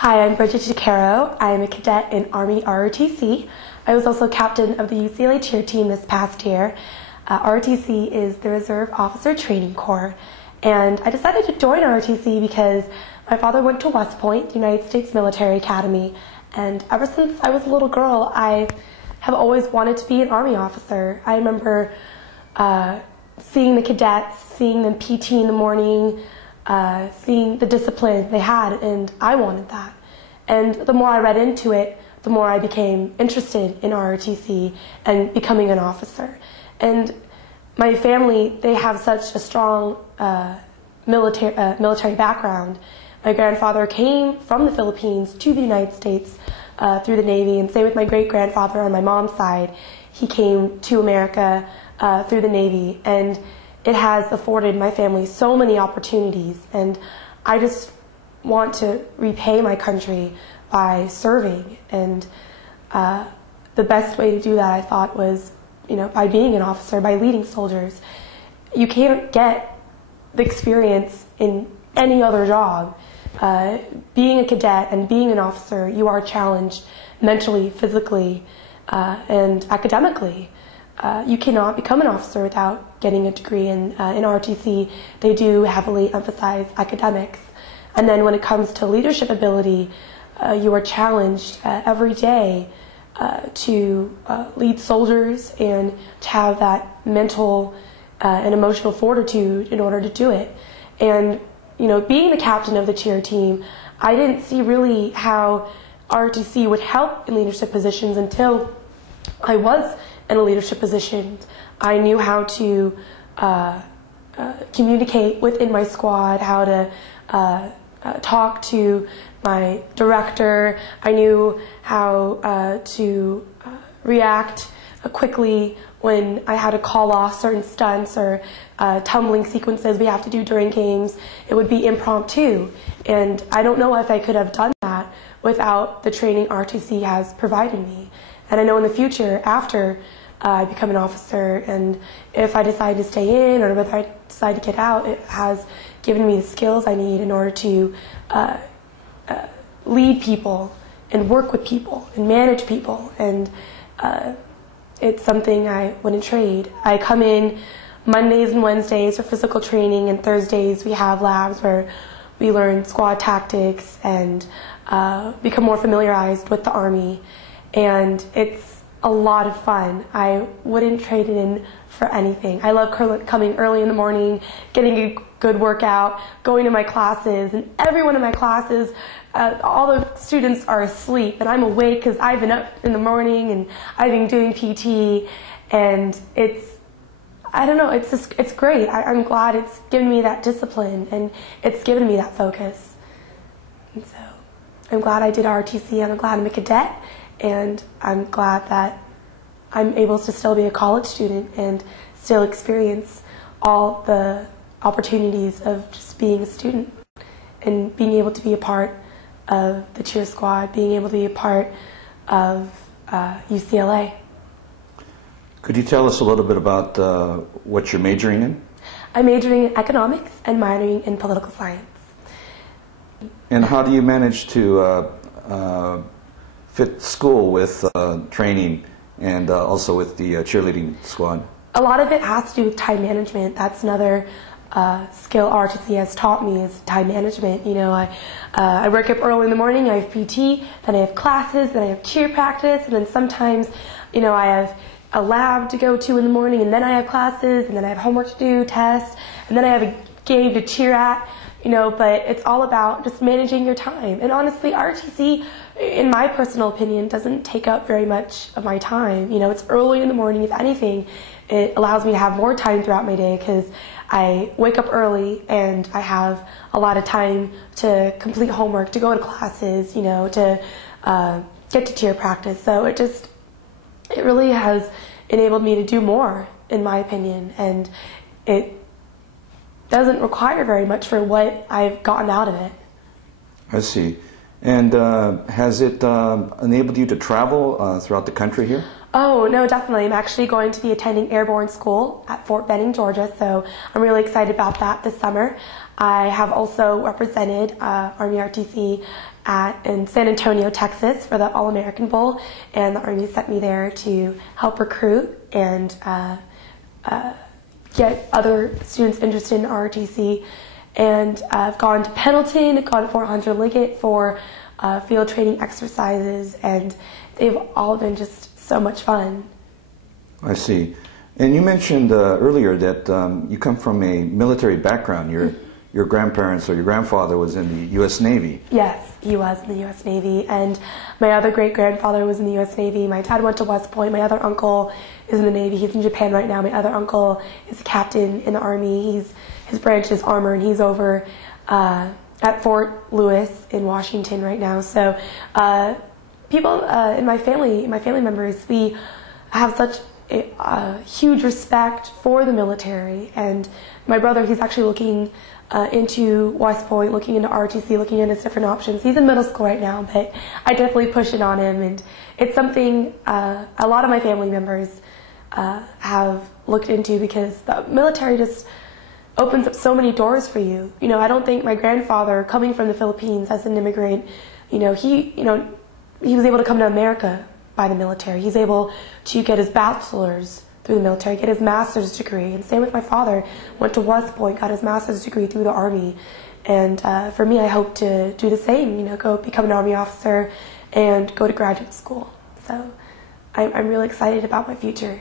Hi, I'm Bridgette Tuquero. I am a cadet in Army ROTC. I was also captain of the UCLA Cheer team this past year. ROTC is the Reserve Officer Training Corps, and I decided to join ROTC because my father went to West Point, the United States Military Academy, and ever since I was a little girl, I have always wanted to be an Army officer. I remember seeing the cadets, seeing them PT in the morning, seeing the discipline they had, and I wanted that. And the more I read into it, the more I became interested in ROTC and becoming an officer. And my family, they have such a strong military background. My grandfather came from the Philippines to the United States through the Navy, and same with my great-grandfather on my mom's side. He came to America through the Navy, and it has afforded my family so many opportunities, and I just want to repay my country by serving. And the best way to do that, I thought, was by being an officer, by leading soldiers. You can't get the experience in any other job. Being a cadet and being an officer, you are challenged mentally, physically, and academically. You cannot become an officer without getting a degree, and in ROTC they do heavily emphasize academics. And then when it comes to leadership ability, you are challenged every day to lead soldiers and to have that mental and emotional fortitude in order to do it. And being the captain of the cheer team, I didn't see really how ROTC would help in leadership positions until I was in a leadership position. I knew how to communicate within my squad, how to talk to my director. I knew how to react quickly when I had to call off certain stunts or tumbling sequences we have to do during games. It would be impromptu, and I don't know if I could have done that without the training ROTC has provided me. And I know in the future, after I become an officer, and if I decide to stay in or if I decide to get out, it has given me the skills I need in order to lead people and work with people and manage people. And it's something I wouldn't trade. I come in Mondays and Wednesdays for physical training, and Thursdays we have labs where we learn squad tactics and become more familiarized with the Army. And it's a lot of fun. I wouldn't trade it in for anything. I love coming early in the morning, getting a good workout, going to my classes, and everyone in my classes, all the students are asleep, and I'm awake because I've been up in the morning and I've been doing PT, and I don't know, it's great. I'm glad it's given me that discipline, and it's given me that focus. And so I'm glad I did ROTC, I'm glad I'm a cadet, and I'm glad that I'm able to still be a college student and still experience all the opportunities of just being a student and being able to be a part of the cheer squad, being able to be a part of UCLA. Could you tell us a little bit about what you're majoring in? I'm majoring in economics and minoring in political science. And how do you manage to fit school with training and also with the cheerleading squad? A lot of it has to do with time management. That's another skill ROTC has taught me, is time management. I wake up early in the morning, I have PT, then I have classes, then I have cheer practice, and then sometimes I have a lab to go to in the morning, and then I have classes, and then I have homework to do, tests, and then I have a game to cheer at. But it's all about just managing your time. And honestly, ROTC, in my personal opinion, doesn't take up very much of my time. It's early in the morning. If anything, it allows me to have more time throughout my day because I wake up early and I have a lot of time to complete homework, to go to classes, to get to cheer practice. So it really has enabled me to do more, in my opinion, and it doesn't require very much for what I've gotten out of it. I see. And has it enabled you to travel throughout the country here? Oh, no, definitely. I'm actually going to be attending airborne school at Fort Benning, Georgia, so I'm really excited about that this summer. I have also represented Army ROTC in San Antonio, Texas for the All-American Bowl, and the Army sent me there to help recruit and get other students interested in ROTC. And I've gone to Pendleton, gone to Fort Hunter Liggett for field training exercises, and they've all been just so much fun. I see. And you mentioned earlier that you come from a military background. Your grandparents or your grandfather was in the U.S. Navy. Yes, he was in the U.S. Navy, and my other great-grandfather was in the U.S. Navy. My dad went to West Point. My other uncle is in the Navy. He's in Japan right now. My other uncle is a captain in the Army. His branch is armor, and he's over at Fort Lewis in Washington right now. So people in my family members, we have such a huge respect for the military. And my brother, he's actually looking into West Point, looking into ROTC, looking into different options. He's in middle school right now, but I definitely push it on him, and it's something a lot of my family members have looked into, because the military just opens up so many doors for you. You know, I don't think my grandfather, coming from the Philippines as an immigrant, he was able to come to America by the military. He's able to get his bachelor's through the military, get his master's degree, and same with my father. Went to West Point, got his master's degree through the Army, and for me, I hope to do the same. Go become an Army officer and go to graduate school. So I'm really excited about my future.